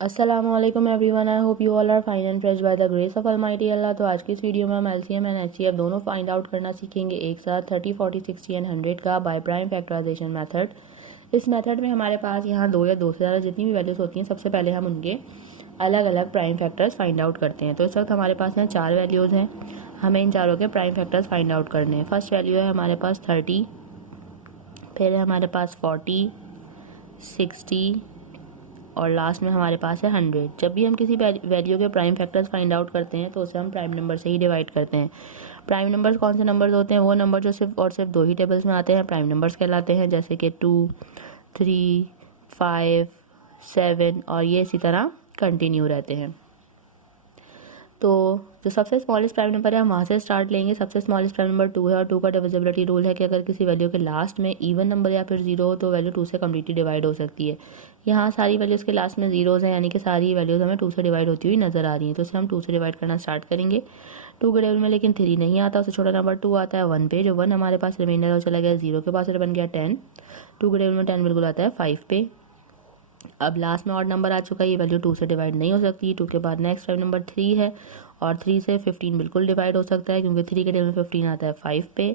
अस्सलामुअलैकुम everyone, I hope you all are fine and fresh by the grace of almighty Allah. तो आज की इस वीडियो में हम एलसीएम एंड एचसीएफ दोनों फाइंड आउट करना सीखेंगे एक साथ 30, 40, 60 एंड 100 का बाय प्राइम फैक्टराइजेशन मेथड। इस मेथड में हमारे पास यहाँ दो या दो से ज़्यादा जितनी भी वैल्यूज़ होती हैं, सबसे पहले हम उनके अलग अलग प्राइम फैक्टर्स फाइंड आउट करते हैं। तो इस वक्त हमारे पास यहाँ 4 वैल्यूज़ हैं, हमें इन चारों के प्राइम फैक्टर्स फाइंड आउट करने हैं। फर्स्ट वैल्यू है हमारे पास 30, फिर है हमारे पास 40, 60 और लास्ट में हमारे पास है 100। जब भी हम किसी वैल्यू के प्राइम फैक्टर्स फाइंड आउट करते हैं तो उसे हम प्राइम नंबर से ही डिवाइड करते हैं। प्राइम नंबर्स कौन से नंबर्स होते हैं? वो नंबर जो सिर्फ और सिर्फ दो ही टेबल्स में आते हैं प्राइम नंबर्स कहलाते हैं, जैसे कि 2, 3, 5, 7 और ये इसी तरह कंटिन्यू रहते हैं। तो जो सबसे स्मॉलेस्ट प्राइम नंबर है हम वहाँ से स्टार्ट लेंगे। सबसे स्मॉलेस्ट प्राइम नंबर 2 है और 2 का डिविजिबिलिटी रूल है कि अगर किसी वैल्यू के लास्ट में इवन नंबर या फिर 0 हो तो वैल्यू 2 से कम्प्लीटली डिवाइड हो सकती है। यहाँ सारी वैल्यूज़ के लास्ट में जीरोज़ हैं, यानी कि सारी वैल्यूज़ हमें 2 से डिवाइड होती हुई नजर आ रही हैं। तो इसे हम 2 से डिवाइड करना स्टार्ट करेंगे। 2 के टेबल में लेकिन 3 नहीं आता, उससे छोटा नंबर 2 आता है 1 पे। जो 1 हमारे पास रिमाइंडर हो चला गया 0 के पास और बन गया 10। 2 के टेबल में 10 बिल्कुल आता है 5 पे। अब लास्ट में ऑड नंबर आ चुका है, ये वैल्यू 2 से डिवाइड नहीं हो सकती। 2 के बाद नेक्स्ट प्राइम नंबर 3 है और 3 से 15 बिल्कुल डिवाइड हो सकता है, क्योंकि 3 के टेबल में 15 आता है 5 पे।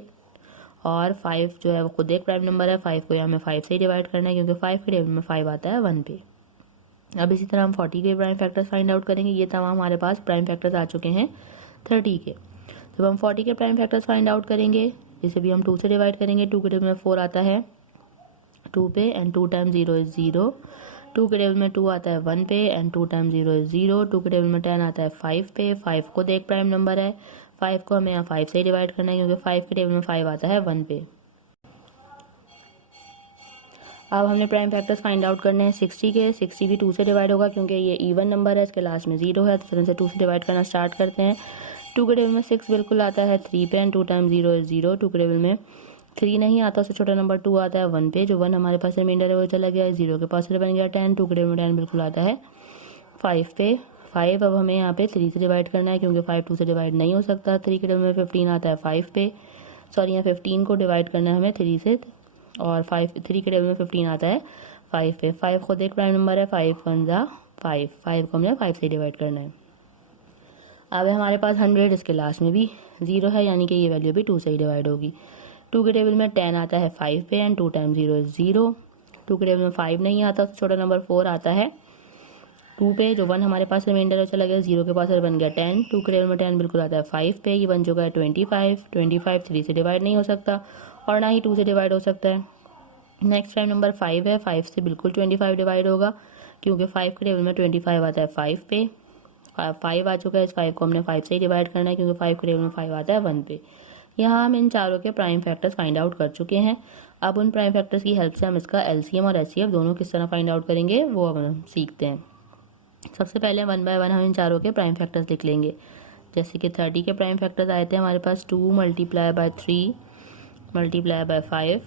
और 5 जो है वो खुद एक प्राइम नंबर है, 5 को हमें 5 से ही डिवाइड करना है, क्योंकि 5 के टेबल में 5 आता है 1 पे। अब इसी तरह हम 40 के प्राइम फैक्टर्स फाइंड आउट करेंगे। ये तमाम हमारे पास प्राइम फैक्टर्स आ चुके हैं 30 के। जब हम 40 के प्राइम फैक्टर्स फाइंड आउट करेंगे, इसे भी हम 2 से डिवाइड करेंगे। 2 के टेबल में 4 आता है 2 पे एंड 2 टाइम्स 0 इज 0। 2 के टेबल में 2 आता है 1 पे एंड 2 टाइम्स 0 इज 0। 2 के टेबल में 10 आता है 5 पे। 5 खुद एक प्राइम नंबर है, 5 को हमें यहाँ 5 से ही डिवाइड करना है, क्योंकि 5 के टेबल में 5 आता है 1 पे। अब हमने प्राइम फैक्टर्स फाइंड आउट करने हैं 60 के। 60 भी 2 से डिवाइड होगा, क्योंकि ये इवन नंबर है, इसके लास्ट में 0 है, तो फिर से 2 से डिवाइड करना स्टार्ट करते हैं। 2 के टेबल में 6 बिल्कुल आता है 3 पे एंड 2 टाइम्स 0 इज 0। 2 के टेबल में 3 नहीं आता, उससे छोटा नंबर 2 आता है 1 पे। जो 1 हमारे पास रिमाइंडर है वो चला गया है 0 के पास बन गया 10। 2 के टेबल में 10 बिल्कुल आता है 5 पे। 5 अब हमें यहाँ पे 3 से डिवाइड करना है, क्योंकि 5 2 से डिवाइड नहीं हो सकता। 3 के टेबल में 15 आता है 5 पे। सॉरी, यहाँ 15 को डिवाइड करना है हमें 3 से, और 3 के टेबल में 15 आता है 5 पे। 5 खुद एक प्राइम नंबर है, 5 1 जा 5। 5 को हमने 5 से डिवाइड करना है। अब हमारे पास 100, इसके लास्ट में भी 0 है, यानी कि ये वैल्यू भी 2 से ही डिवाइड होगी। 2 के टेबल में 10 आता है 5 पे एंड 2 टाइम्स 0 इज 0। 2 के टेबल में 5 नहीं आता, तो छोटा नंबर 4 आता है 2 पे। जो 1 हमारे पास रिमाइंडर चला गया 0 के पास बन गया 10। 2 के टेबल में 10 बिल्कुल आता है 5 पे। ये बन चुका है 25। 25 3 से डिवाइड नहीं हो सकता और ना ही 2 से डिवाइड हो सकता है। नेक्स्ट प्राइम नंबर 5 है। 5 से बिल्कुल 25 डिवाइड होगा, क्योंकि 5 के टेबल में 25 आता है 5 पे। 5 आ चुका है, इस 5 को हमने 5 से ही डिवाइड करना है, क्योंकि 5 के टेबल में 5 आता है 1 पे। यहाँ हम इन चारों के प्राइम फैक्टर्स फाइंड आउट कर चुके हैं। अब उन प्राइम फैक्टर्स की हेल्प से हम इसका एलसीएम और एचसीएफ दोनों किस तरह फाइंड आउट करेंगे वो अब हम सीखते हैं। सबसे पहले 1 बाय 1 हम इन चारों के प्राइम फैक्टर्स लिख लेंगे। जैसे कि 30 के प्राइम फैक्टर्स आए थे हमारे पास 2 मल्टीप्लाई बाय 3 मल्टीप्लाई बाय 5।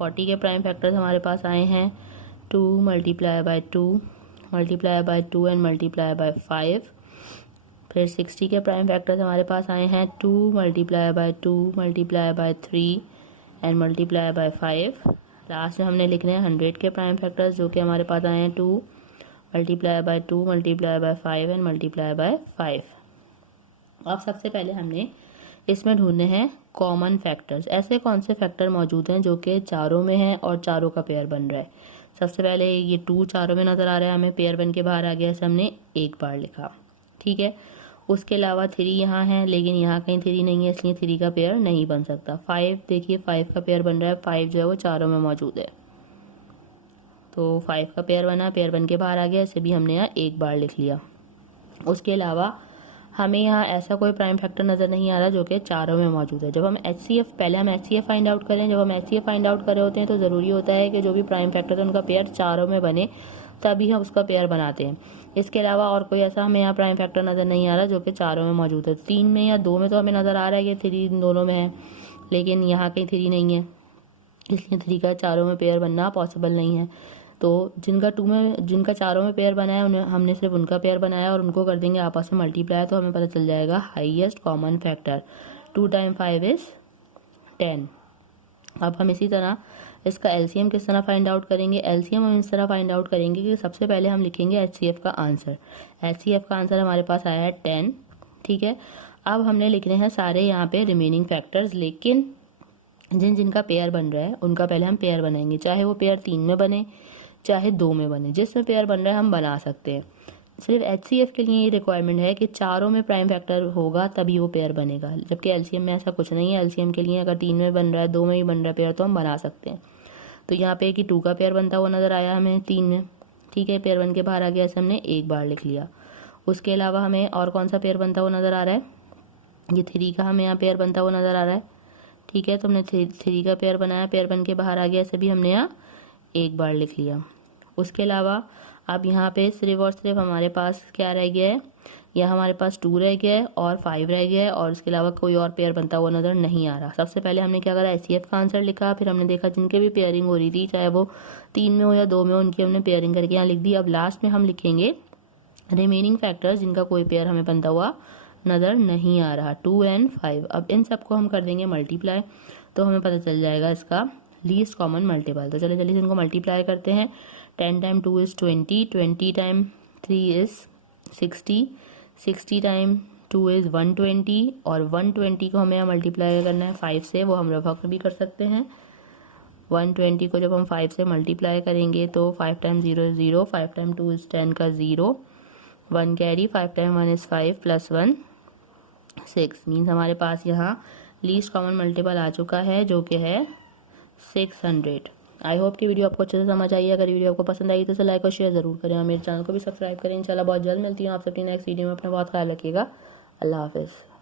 40 के प्राइम फैक्टर्स हमारे पास आए हैं 2 multiply by 2 multiply by 2 and multiply by 5। फिर 60 के प्राइम फैक्टर्स हमारे पास आए हैं 2 multiply by 2 multiply by 3 and multiply by 5। Last में हमने लिखने हैं 100 के प्राइम फैक्टर्स, जो कि हमारे पास आए हैं 2 multiply by 2 multiply by 5 and multiply by 5। अब सबसे पहले हमने इसमें ढूंढने हैं कॉमन फैक्टर्स। ऐसे कौन से फैक्टर मौजूद हैं जो कि चारों में हैं और चारों का पेयर बन रहा है। सबसे पहले ये 2 चारों में नज़र आ रहा है, हमें पेयर बन के बाहर आ गया, इसे हमने एक बार लिखा, ठीक है। उसके अलावा 3 यहाँ है, लेकिन यहाँ कहीं 3 नहीं है, इसलिए 3 का पेयर नहीं बन सकता। 5 देखिए 5 का पेयर बन रहा है, 5 जो है वो चारों में मौजूद है, तो 5 का पेयर बना, पेयर बन के बाहर आ गया, इसे भी हमने यहाँ एक बार लिख लिया। उसके अलावा हमें यहाँ ऐसा कोई प्राइम फैक्टर नज़र नहीं आ रहा जो कि चारों में मौजूद है। जब हम एचसीएफ पहले हम एचसीएफ फाइंड आउट करें, जब हम एचसीएफ फाइंड आउट कर रहे होते हैं तो ज़रूरी होता है कि जो भी प्राइम फैक्टर है उनका पेयर चारों में बने, तभी हम उसका पेयर बनाते हैं। इसके अलावा और कोई ऐसा हमें यहाँ प्राइम फैक्टर नज़र नहीं आ रहा जो कि चारों में मौजूद है। 3 में या 2 में तो हमें नज़र आ रहा है कि 3 दोनों में है, लेकिन यहाँ कहीं 3 नहीं है, इसलिए 3 का चारों में पेयर बनना पॉसिबल नहीं है। तो जिनका चारों में पेयर बनाया उन्हें हमने सिर्फ उनका पेयर बनाया और उनको कर देंगे आपस में मल्टीप्लाई, तो हमें पता चल जाएगा highest common factor 2 time 5 is 10। अब हम इसी तरह इसका एलसीएम किस तरह फाइंड आउट करेंगे? एलसीएम हम इस तरह फाइंड आउट करेंगे कि सबसे पहले हम लिखेंगे एचसीएफ का आंसर। एचसीएफ का आंसर हमारे पास आया है 10, ठीक है। अब हमने लिखने हैं सारे यहाँ पे रिमेनिंग फैक्टर्स, लेकिन जिनका पेयर बन रहा है उनका पहले हम पेयर बनाएंगे, चाहे वो पेयर 3 में बने चाहे 2 में बने, जिसमें पेयर बन रहा है हम बना सकते हैं। सिर्फ एचसीएफ के लिए ये रिक्वायरमेंट है कि चारों में प्राइम फैक्टर होगा तभी वो पेयर बनेगा, जबकि एलसीएम में ऐसा कुछ नहीं है। एलसीएम के लिए अगर 3 में बन रहा है 2 में भी बन रहा है पेयर तो हम बना सकते हैं। तो यहाँ पे कि 2 का पेयर बनता हुआ नज़र आया हमें 3 में, ठीक है, पेयर बन के बाहर आ गया, ऐसे हमने एक बार लिख लिया। उसके अलावा हमें और कौन सा पेयर बनता हुआ नज़र आ रहा है? ये 3 का हमें यहाँ पेयर बनता हुआ नज़र आ रहा है, ठीक है। तो हमने 3 का पेयर बनाया, पेयर बन के बाहर आ गया, ऐसे भी हमने यहाँ एक बार लिख लिया। उसके अलावा अब यहाँ पे सिर्फ और सिर्फ हमारे पास क्या रह गया है? यह हमारे पास 2 रह गया है और 5 रह गया है, और इसके अलावा कोई और पेयर बनता हुआ नज़र नहीं आ रहा। सबसे पहले हमने क्या करा? एचसीएफ का आंसर लिखा, फिर हमने देखा जिनके भी पेयरिंग हो रही थी, चाहे वो 3 में हो या 2 में हो, उनकी हमने पेयरिंग करके यहाँ लिख दी। अब लास्ट में हम लिखेंगे रिमेनिंग फैक्टर्स जिनका कोई पेयर हमें बनता हुआ नज़र नहीं आ रहा, 2 और 5। अब इन सबको हम कर देंगे मल्टीप्लाई, तो हमें पता चल जाएगा इसका लीस्ट कॉमन मल्टीपल। तो चलिए जल्दी से इनको मल्टीप्लाई करते हैं। 10 time 2 is 20, 20 time 3 is 60, 60 time 2 is 120, और 120 को हमें मल्टीप्लाई करना है 5 से, वो हम रफा भी कर सकते हैं। 120 को जब हम 5 से मल्टीप्लाई करेंगे तो 5 टाइम 0 इज़ 0, 5 टाइम 2 इज़ 10 का 0, 1 carry, 5 time 1 is 5 plus 1 6, means हमारे पास यहाँ लीस्ट कॉमन मल्टीपल आ चुका है जो कि है 600। आई होप कि वीडियो आपको अच्छे से समझ आई है। अगर वीडियो आपको पसंद आई तो इसे लाइक और शेयर जरूर करें और मेरे चैनल को भी सब्सक्राइब करें। इंशाल्लाह बहुत जल्द मिलती हूँ आप सबकी नेक्स्ट वीडियो में। अपना बहुत ख्याल रखिएगा। अल्लाह हाफिज़।